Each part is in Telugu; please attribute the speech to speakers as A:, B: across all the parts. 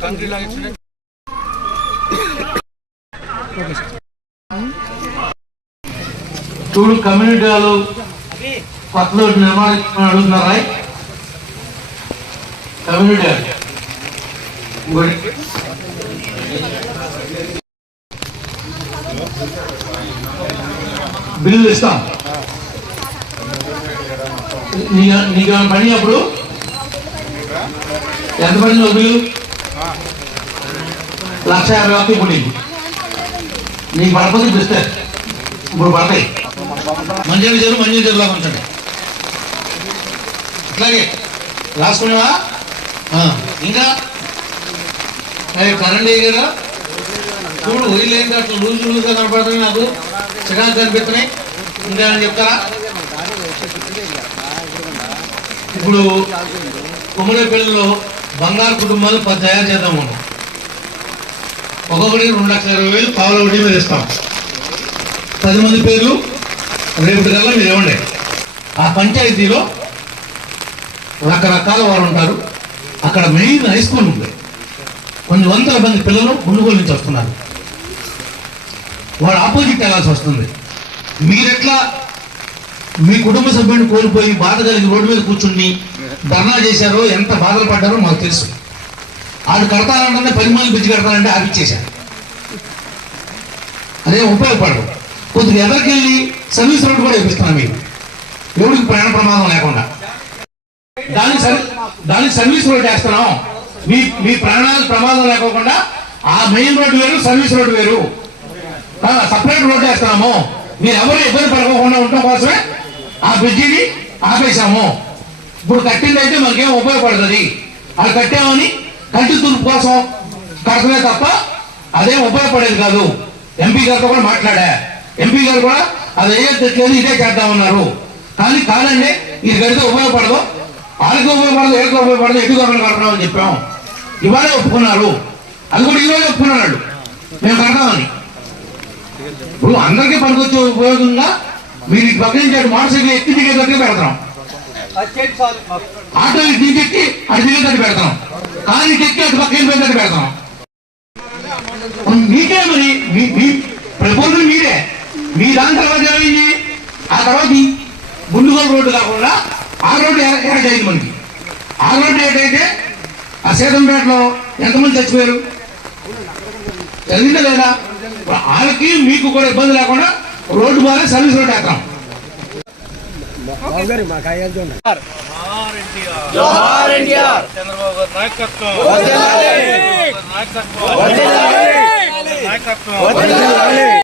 A: కాంక్రీట్ లాగా
B: చూడు కమ్యూనిటీ హాలు కొత్తలో నిర్మాణం అడుగుతున్నారా కమ్యూనిటీ బిల్లు ఇస్తాం. నీకు నీకు ఏమైనా పని అప్పుడు? ఎంత పడింది ఒక లక్ష యాభై వరకు పడింది నీకు పడకపోతే ఇస్తే. ఇప్పుడు పడతాయి. మంచిగా చేరు మంచిగా చేరులా ఉంచండి అట్లాగే రాసుకునేవా? ఇంకా? కరెంట్ వేయగలరా చూడు ఒరిలు అట్లా లూజు లూజుగా కనపడుతున్నాయి నాకు. చికాకు కనిపిస్తున్నాయి. ఇంకా చెప్తారా? ఇప్పుడు కుమ్మడిపల్లిలో బంగారు కుటుంబాలు పది తయారు చేద్దాం మనం. ఒక్కొక్కడికి రెండు లక్షల ఇరవై వేలు పావుల వడ్డీ మీద ఇస్తాం. పది మంది పేర్లు రేపటి కల్లా మీరు ఇవ్వండి. ఆ పంచాయతీలో రకరకాల వారు ఉంటారు. అక్కడ మెయిన్ హై స్కూల్ ఉంది. కొన్ని వందల మంది పిల్లలు గుండుగోలు నుంచి వస్తున్నారు. వాడు ఆపోజిట్ వెళ్ళాల్సి వస్తుంది. మీరెట్లా మీ కుటుంబ సభ్యుడిని కోల్పోయి బాధ కలిగి రోడ్డు మీద కూర్చుని ధర్నా చేశారో ఎంత బాధలు పడ్డారో మాకు తెలుసు. ఆడు కడతానంటే పది మంది బిజ్జి కడతానంటే ఆపిచ్చేశారు అదే ఉపయోగపడదు. కొద్దిగా ఎదరికెళ్ళి సర్వీస్ రోడ్డు కూడా ఇప్పిస్తున్నాం మీరు ఎవరికి ప్రయాణ ప్రమాదం లేకుండా. దానికి సర్- దానికి సర్వీస్ రోడ్ వేస్తున్నాం. మీ మీ ప్రాణాలకు ప్రమాదం లేకోకుండా ఆ మెయిన్ రోడ్డు వేరు సర్వీస్ రోడ్డు వేరు. సపరేట్ రోడ్డు వేస్తున్నాము. మీరు ఎవరు ఇబ్బంది పడకోకుండా ఉండటం కోసమే ఆ బ్రిడ్జిని ఆపేశాము. ఇప్పుడు కట్టింది అయితే మనకేం ఉపయోగపడుతుంది? అది కట్టామని కంటి తూర్పు కోసం కడతమే తప్ప అదేం ఉపయోగపడేది కాదు. ఎంపీ గారితో కూడా మాట్లాడా. ఎంపీ గారు కూడా అది ఏ తెట్లేదు ఇదే చేద్దామన్నారు. కానీ కాదండి ఇది కడితే ఉపయోగపడదు. వాళ్ళకి ఉపయోగపడదు ఏదో ఉపయోగపడదు ఎటు గవర్నమెంట్ కడతాం అని చెప్పాం ఇవాళే ఒప్పుకున్నారు. అది కూడా ఈరోజు ఒప్పుకున్నాడు. మేము కడతామని. ఇప్పుడు అందరికీ పనికొచ్చే ఉపయోగంగా మీరు ఈ పక్క నుంచి మోటార్ ఎక్కి దిగేటట్టు పెడతాం. ఆటో ఎక్కి అటు దిగేటట్టు పెడతాం. ఇటు ఎక్కి అటు పక్క వెళ్ళిపోయేటట్టు పెడతాం. మీకే మరి మీ ప్రపోజల్ మీరే. మీ దాని తర్వాత ఏమైంది? ఆ తర్వాత గుండుగోలు రోడ్డు కాకుండా ఆ రోడ్డు ఎరట్ అయింది మనకి. ఆ రోడ్డు ఏంటంటే ఆ సీతంపేటలో ఎంతమంది చచ్చిపోయారు? జరిగిందా లేదా? వాళ్ళకి మీకు కూడా ఇబ్బంది లేకుండా రోడ్డు ద్వారా సర్వీస్ రోడ్ వేస్తాం
A: జోహార్ ఎన్టీఆర్ చంద్రబాబు గారి నాయకత్వం. నాయకత్వం నాయకత్వం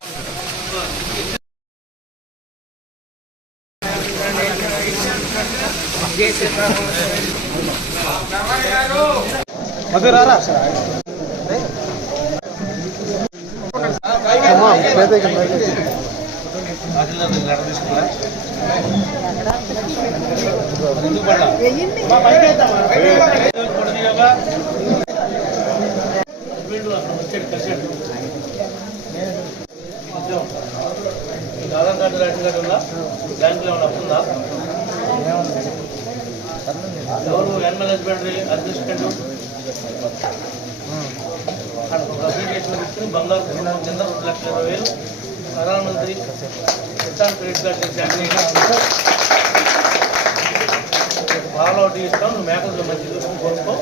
A: ఆధార్ కార్డు రేషన్ కార్డు ఉందా బ్యాంకులో ఏమైనా ఉందా ఎవరు ఎన్ఎల్ హస్బెండరీ అసిస్టెంట్ ఒక అప్లికేషన్ ఇచ్చుకుని బంగారు కుటుంబం కింద రెండు లక్షల ఇరవై వేలు. ప్రధానమంత్రి కిసాన్ క్రెడిట్ కార్డు బాగా ఒకటి ఇస్తాం నువ్వు మేకలు మంచి చూసుకుని కొనుక్కో.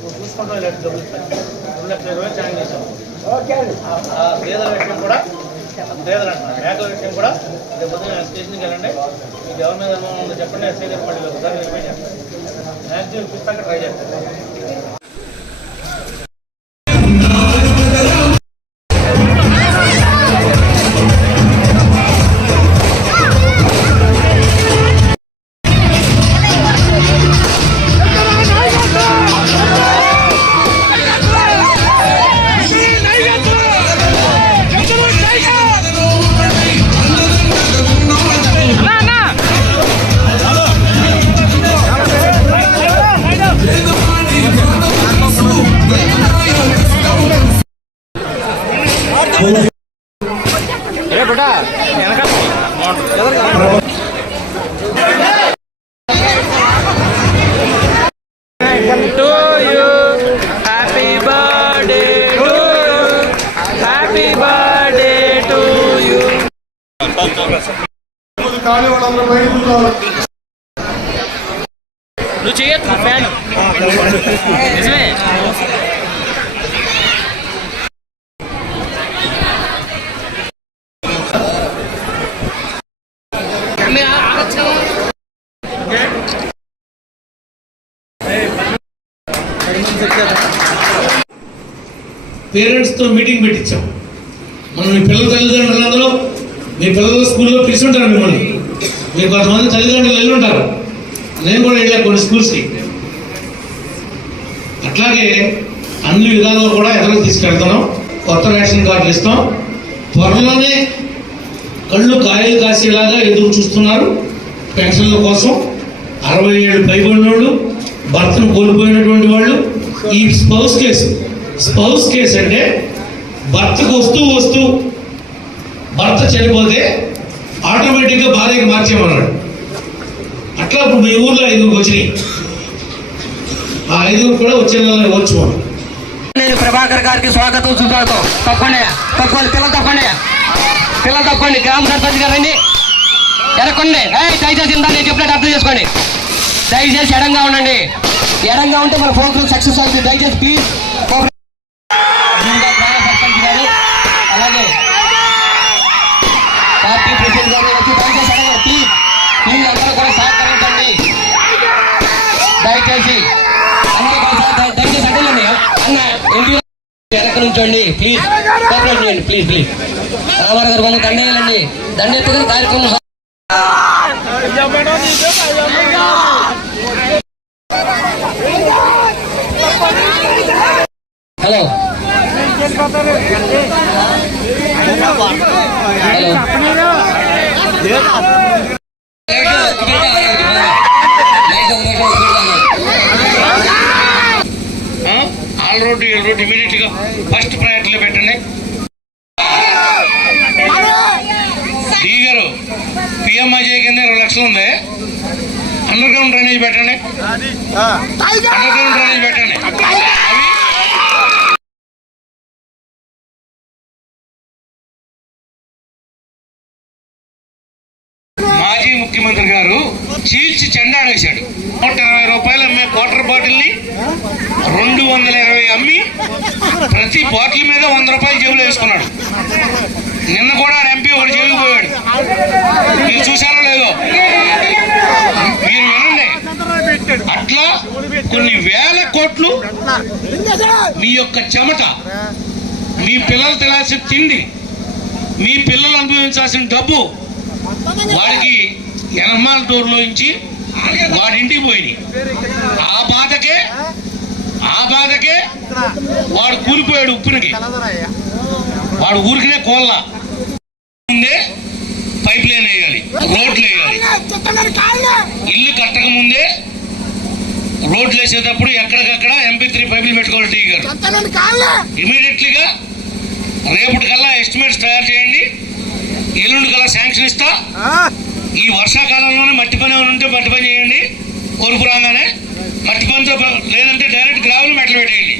A: నువ్వు చూసుకుంటావు ఇలాంటి డబ్బులు రెండు లక్షల ఇరవై శాంక్షన్ చేశాను ఆ- పేదల విషయం కూడా పేదలు అంటున్నారు మేకల విషయం కూడా రేపు పొద్దున్న స్టేషన్కి వెళ్ళండి. మీకు ఎవరి మీద అనుమానం ఉందో చెప్పండి ఎస్ఐ గారు మళ్ళీ ఒకసారి వెరిఫై చేస్తాను. మ్యాక్సిమం ఇప్పిస్తాక ట్రై చేస్తాను.
C: నువ్వు చేయొచ్చు ఫ్యాన్ నిజమే
B: పేరెంట్స్తో మీటింగ్ పెట్టించాం. మనం మీ పిల్లల తల్లిదండ్రులందరూ మీ పిల్లల స్కూల్లో పిలిచి ఉంటారు మిమ్మల్ని. మీరు కొంతమంది తల్లిదండ్రులు వెళ్ళి ఉంటారు నేను కూడా వెళ్ళాను కొన్ని స్కూల్స్కి. అట్లాగే అన్ని విధాలుగా కూడా ఎదురు తీసుకెళ్తున్నాం. కొత్త రేషన్ కార్డులు ఇస్తాం. త్వరలోనే కళ్ళు కాయలు కాసేలాగా ఎదురు చూస్తున్నారు పెన్షన్ల కోసం. అరవై ఏడు పైబడినోళ్ళు భర్తను కోల్పోయినటువంటి వాళ్ళు. ఈ స్పౌస్ కేసు స్పౌస్ కేసు అంటే భర్తకు వస్తూ వస్తూ భర్త చనిపోతే ఆటోమేటిక్గా భార్యకి మార్చేమన్నాడు. అట్లా ఇప్పుడు మీ ఊర్లో ఐదుగురికి వచ్చినాయి. ఆ ఐదుగురు కూడా వచ్చే నెల వచ్చు మనం
D: నేను ప్రభాకర్ గారికి స్వాగతం సుస్వాగతం. తప్పండి. తప్పండి పిల్లలు తప్పండి. పిల్ల తప్పండి గ్రామ సర్పంచ్ గారండి. ఎరకండి. దయచేసి ఇందా నేను చెప్పినట్టు అర్థం చేసుకోండి. దయచేసి ఎడంగా ఉండండి. ఎడంగా ఉంటే మన ప్రోగ్రామ్ సక్సెస్ అవుతుంది. దయచేసి ప్లీజ్ వెనక నుంచోండి ప్లీజ్ కోఆపరేట్ చేయండి ప్లీజ్ ప్లీజ్ రామారావు గారు వాళ్ళకి దండేయాలండి. దండెత్తుకుని కార్యక్రమం హలో.
B: ఆల్ రోడ్ ఈ రోడ్ ఇమీడియట్గా ఫస్ట్ ప్రయారిటీలో పెట్టండి. ఈ garu P M I J కింద ఇరవై లక్షలు ఉంది. అండర్ గ్రౌండ్ డ్రైనేజ్ పెట్టండి. అండర్ గ్రౌండ్ డ్రైనేజ్ పెట్టండి. ముఖ్యమంత్రి గారు చీల్చి చెండాడేశాడు నూట ఇరవై రూపాయలు అమ్మే వాటర్ బాటిల్ని రెండు వందల ఇరవై అమ్మి ప్రతి బాటిల్ మీద వంద రూపాయలు జేబులో వేసుకున్నాడు. నిన్న కూడా ఎంపీ ఒకటి జైలుకు పోయాడు. మీరు చూసారో లేదో? మీరు వినండి. అట్లా కొన్ని వేల కోట్లు మీ యొక్క చెమట మీ పిల్లలు తినాల్సిన తిండి మీ పిల్లలు అనుభవించాల్సిన డబ్బు వాడికి ఎనమాల టూర్లో నుంచి వాడి ఇంటికి పోయినాయి. ఆ బాధకే ఆ బాధకే వాడు కూలిపోయాడు ఉప్పునికి. వాడు ఊరికినే కోళ్ళ ముందే పైప్ లైన్ వేయాలి రోడ్లు వేయాలి. ఇల్లు కట్టక ముందే రోడ్లు వేసేటప్పుడు ఎక్కడికక్కడ ఎంపీ త్రీ పైపులు పెట్టుకోవాలి టీ గారు. ఇమీడియట్లీగా రేపటికల్లా ఎస్టిమేట్స్ తయారు చేయండి. ఎల్లుండి కల్లా శాంక్షన్ ఇస్తా. ఈ వర్షాకాలంలోనే మట్టి పని ఉంటే మట్టి పని చేయండి. కొరుపు రాగానే మట్టి పనితో లేదంటే డైరెక్ట్ గ్రావెల్ మెట్లు పెట్టేయండి.